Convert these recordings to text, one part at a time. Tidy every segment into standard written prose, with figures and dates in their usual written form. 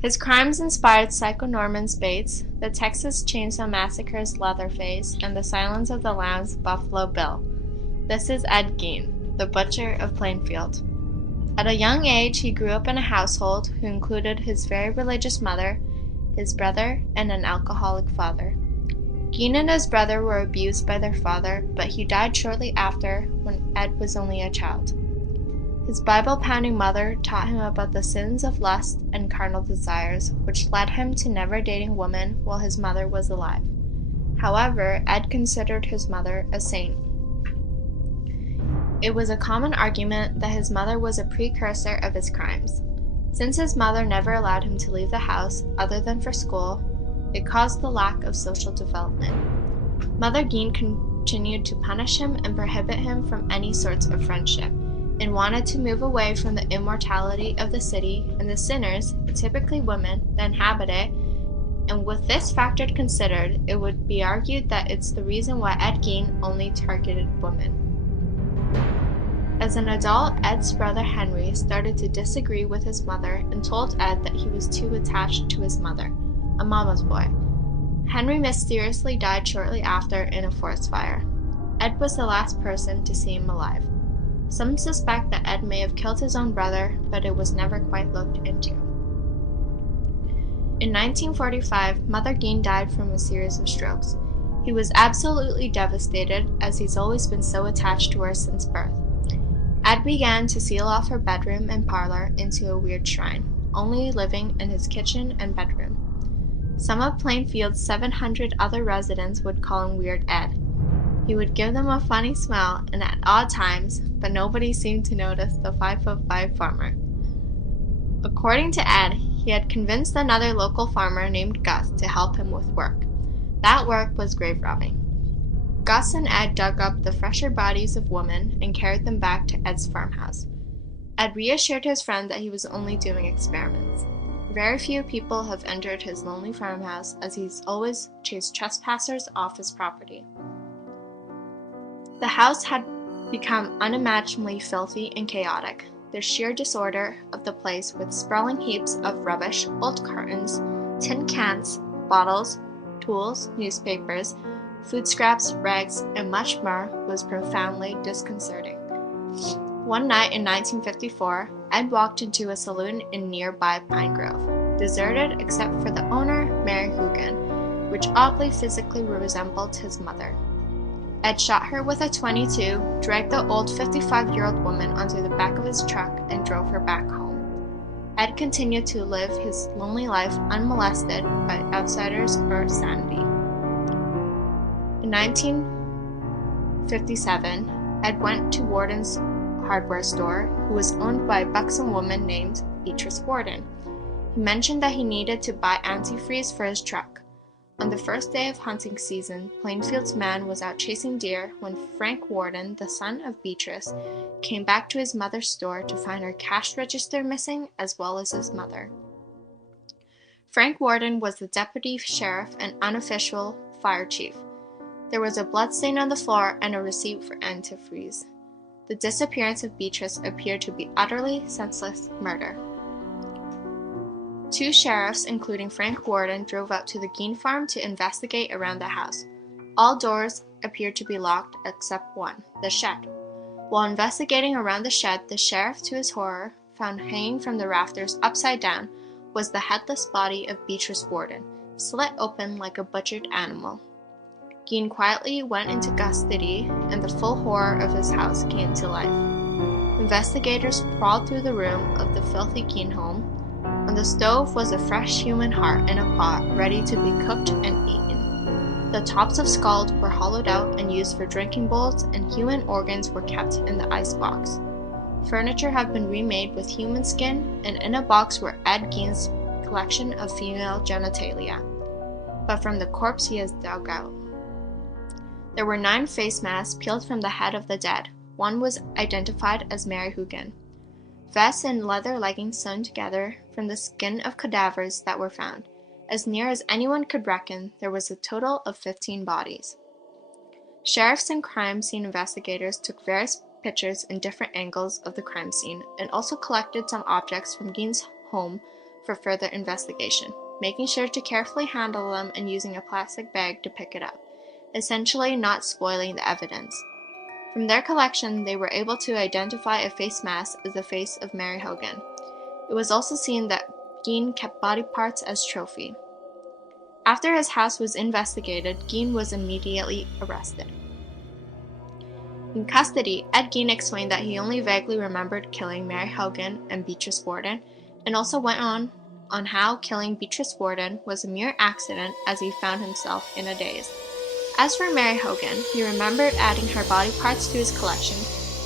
His crimes inspired Psycho Norman's Bates, the Texas Chainsaw Massacre's Leatherface, and the Silence of the Lambs' Buffalo Bill. This is Ed Gein, the butcher of Plainfield. At a young age, he grew up in a household who included his very religious mother, his brother, and an alcoholic father. Gein and his brother were abused by their father, but he died shortly after when Ed was only a child. His Bible-pounding mother taught him about the sins of lust and carnal desires, which led him to never dating women while his mother was alive. However, Ed considered his mother a saint. It was a common argument that his mother was a precursor of his crimes. Since his mother never allowed him to leave the house other than for school, it caused the lack of social development. Mother Gein continued to punish him and prohibit him from any sorts of friendship, and wanted to move away from the immortality of the city and the sinners, typically women, that inhabit it, and with this factor considered, it would be argued that it's the reason why Ed Gein only targeted women. As an adult, Ed's brother Henry started to disagree with his mother and told Ed that he was too attached to his mother, a mama's boy. Henry mysteriously died shortly after in a forest fire. Ed was the last person to see him alive. Some suspect that Ed may have killed his own brother, but it was never quite looked into. In 1945, Mother Gein died from a series of strokes. He was absolutely devastated, as he's always been so attached to her since birth. Ed began to seal off her bedroom and parlor into a weird shrine, only living in his kitchen and bedroom. Some of Plainfield's 700 other residents would call him Weird Ed. He would give them a funny smile and at odd times, but nobody seemed to notice the 5'5" farmer. According to Ed, he had convinced another local farmer named Gus to help him with work. That work was grave robbing. Gus and Ed dug up the fresher bodies of women and carried them back to Ed's farmhouse. Ed reassured his friend that he was only doing experiments. Very few people have entered his lonely farmhouse, as he's always chased trespassers off his property. The house had become unimaginably filthy and chaotic. The sheer disorder of the place, with sprawling heaps of rubbish, old cartons, tin cans, bottles, tools, newspapers, food scraps, rags, and much more, was profoundly disconcerting. One night in 1954, Ed walked into a saloon in nearby Pine Grove, deserted except for the owner, Mary Hoogan, which oddly physically resembled his mother. Ed shot her with a .22, dragged the old 55-year-old woman onto the back of his truck, and drove her back home. Ed continued to live his lonely life unmolested by outsiders or sanity. In 1957, Ed went to Warden's hardware store, who was owned by a buxom woman named Beatrice Warden. He mentioned that he needed to buy antifreeze for his truck. On the first day of hunting season, Plainfield's man was out chasing deer when Frank Warden, the son of Beatrice, came back to his mother's store to find her cash register missing as well as his mother. Frank Warden was the deputy sheriff and unofficial fire chief. There was a bloodstain on the floor and a receipt for antifreeze. The disappearance of Beatrice appeared to be utterly senseless murder. Two sheriffs, including Frank Warden, drove out to the Gein farm to investigate around the house. All doors appeared to be locked except one, the shed. While investigating around the shed, the sheriff, to his horror, found hanging from the rafters upside down was the headless body of Beatrice Warden, slit open like a butchered animal. Gein quietly went into custody, and the full horror of his house came to life. Investigators crawled through the room of the filthy Gein home. On the stove was a fresh human heart in a pot, ready to be cooked and eaten. The tops of skulls were hollowed out and used for drinking bowls, and human organs were kept in the icebox. Furniture had been remade with human skin, and in a box were Ed Gein's collection of female genitalia, but from the corpse he has dug out. There were 9 face masks peeled from the head of the dead. One was identified as Mary Hoogan. Vests and leather leggings sewn together from the skin of cadavers that were found. As near as anyone could reckon, there was a total of 15 bodies. Sheriffs and crime scene investigators took various pictures in different angles of the crime scene and also collected some objects from Gein's home for further investigation, making sure to carefully handle them and using a plastic bag to pick it up, essentially not spoiling the evidence. From their collection, they were able to identify a face mask as the face of Mary Hogan. It was also seen that Gein kept body parts as trophy. After his house was investigated, Gein was immediately arrested. In custody, Ed Gein explained that he only vaguely remembered killing Mary Hogan and Beatrice Warden, and also went on how killing Beatrice Warden was a mere accident as he found himself in a daze. As for Mary Hogan, he remembered adding her body parts to his collection,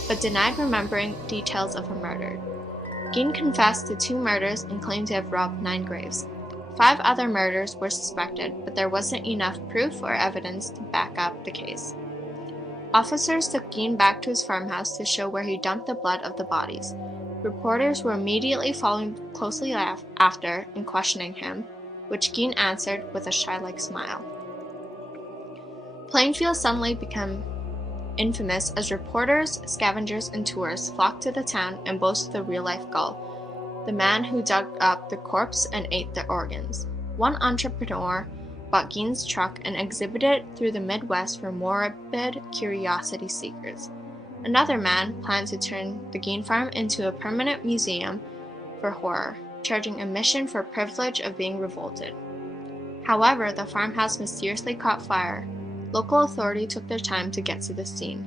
but denied remembering details of her murder. Gein confessed to 2 murders and claimed to have robbed 9 graves. 5 other murders were suspected, but there wasn't enough proof or evidence to back up the case. Officers took Gein back to his farmhouse to show where he dumped the blood of the bodies. Reporters were immediately following closely after and questioning him, which Gein answered with a shy-like smile. Plainfield suddenly became infamous as reporters, scavengers, and tourists flocked to the town and boasted the real-life Gull, the man who dug up the corpse and ate the organs. One entrepreneur bought Gein's truck and exhibited it through the Midwest for morbid curiosity seekers. Another man planned to turn the Gein farm into a permanent museum for horror, charging admission for privilege of being revolted. However, the farmhouse mysteriously caught fire. Local authority took their time to get to the scene.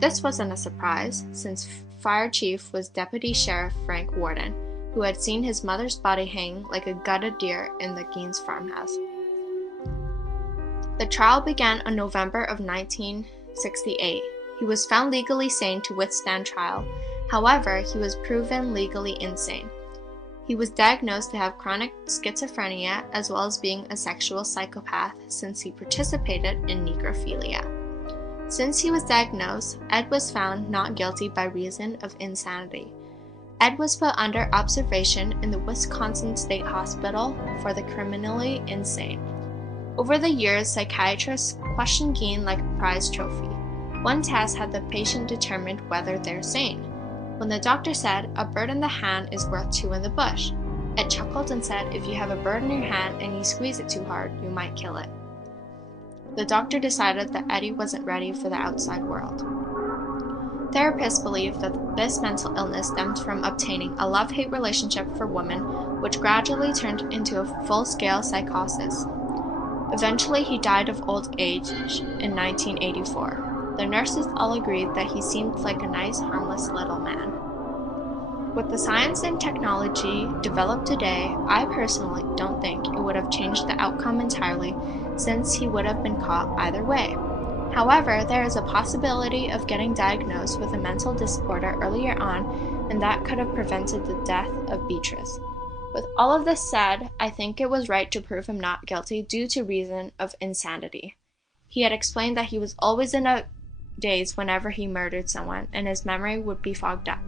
This wasn't a surprise, since fire chief was Deputy Sheriff Frank Warden, who had seen his mother's body hang like a gutted deer in the Gein's farmhouse. The trial began in November of 1968. He was found legally sane to withstand trial. However, he was proven legally insane. He was diagnosed to have chronic schizophrenia as well as being a sexual psychopath since he participated in necrophilia. Since he was diagnosed, Ed was found not guilty by reason of insanity. Ed was put under observation in the Wisconsin State Hospital for the criminally insane. Over the years, psychiatrists questioned Gein like a prize trophy. One test had the patient determine whether they're sane. When the doctor said, "A bird in the hand is worth 2 in the bush," Ed chuckled and said, "If you have a bird in your hand and you squeeze it too hard, you might kill it." The doctor decided that Eddie wasn't ready for the outside world. Therapists believe that this mental illness stemmed from obtaining a love-hate relationship for women, which gradually turned into a full-scale psychosis. Eventually, he died of old age in 1984. The nurses all agreed that he seemed like a nice, harmless little man. With the science and technology developed today, I personally don't think it would have changed the outcome entirely, since he would have been caught either way. However, there is a possibility of getting diagnosed with a mental disorder earlier on, and that could have prevented the death of Beatrice. With all of this said, I think it was right to prove him not guilty due to reason of insanity. He had explained that he was always in a daze whenever he murdered someone, and his memory would be fogged up.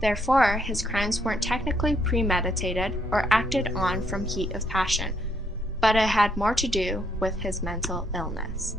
Therefore, his crimes weren't technically premeditated or acted on from heat of passion, but it had more to do with his mental illness.